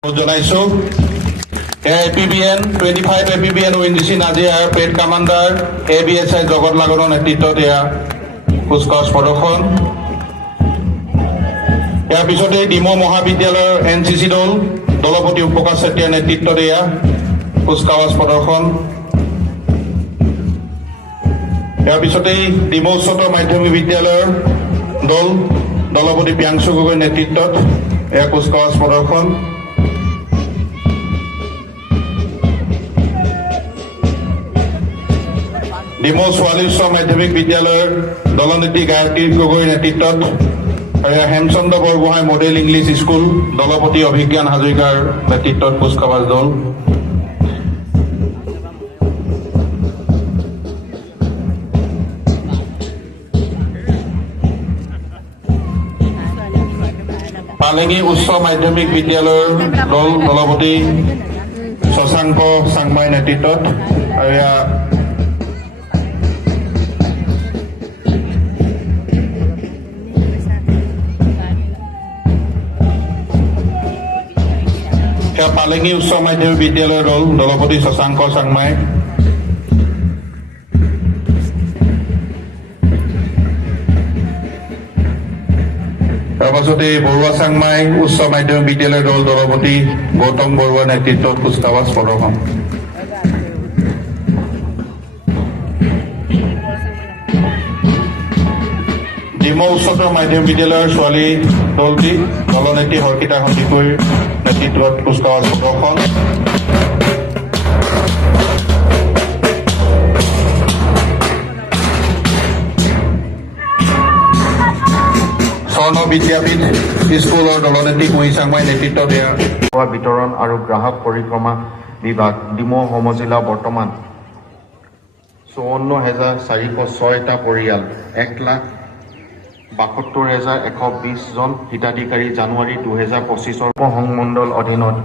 জনাইছো APBN 25 APBN ONGC নাজিয়াৰ পেড কমাণ্ডাৰ ABSI জগত লাগনৰ নেতৃত্বত এয়া কুচকাৱাজ প্ৰদৰ্শন। ইয়াৰ পিছতে ডিমৌ মহাবিদ্যালয়ৰ NCC দল দলপতি উপকাশ চেতিয়াৰ নেতৃত্বত এয়া কুচকাৱাজ প্ৰদৰ্শন। ইয়াৰ পিছতেই ডিমৌ উচ্চতৰ মাধ্যমিক বিদ্যালয়ৰ দল দলপতি প্ৰিয়াংশু গগৈৰ নেতৃত্বত এয়া কুচকাৱাজ প্ৰদৰ্শন। ডিমৌ ছোৱালী উচ্চ মাধ্যমিক বিদ্যালয়ৰ দলনেত্ৰী গায়ত্ৰী গগৈৰ নেতৃত্বত Hemchandra Borgohain model English school দলপতি অভিজ্ঞান হাজৰিকাৰ নেতৃত্বত কুচকাৱাজ দল। পালেঙি উচ্চ মাধ্যমিক বিদ্যালয়ৰ দল দলপতি শশাংক চাংমাইৰ নেতৃত্বত আৰু পালেঙি উচ্চ মাধ্যমিক বিদ্যালয়ৰ দল দলপতি শশাংক চাংমাই। তাৰপাছতে বৰুৱা চাংমাই উচ্চ মাধ্যমিক বিদ্যালয়ৰ দল দলপতি গৌতম বৰুৱাৰ নেতৃত্বত কুচকাৱাজ প্ৰদৰ্শন। ডিমৌ উচ্চতৰ মাধ্যমিক বিদ্যালয়ৰ ছোৱালী দলটি দলনেত্ৰী হৰ্ষিতা সন্দিকৈৰ নেতৃত্বত কুচকাৱাজ প্ৰদৰ্শন। স্বৰ্ণ বিদ্যাপীঠ স্কুলৰ দলনেত্ৰী কুঁহি চাংমাইৰ নেতৃত্বত এয়া বিতৰণ আৰু গ্ৰাহক পৰিক্ৰমা বিভাগ ডিমৌ সমজিলা বৰ্তমান 54,406টা পৰিয়াল 1,72,120 জন হিতাধিকাৰী জানুৱাৰী 2025 সংমণ্ডল অধীনত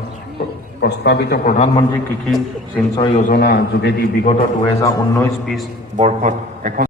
প্ৰস্তাৱিত প্ৰধানমন্ত্ৰী কৃষি সিঞ্চয় যোজনা যোগেদি বিগত 2019-20 বৰ্ষত এখন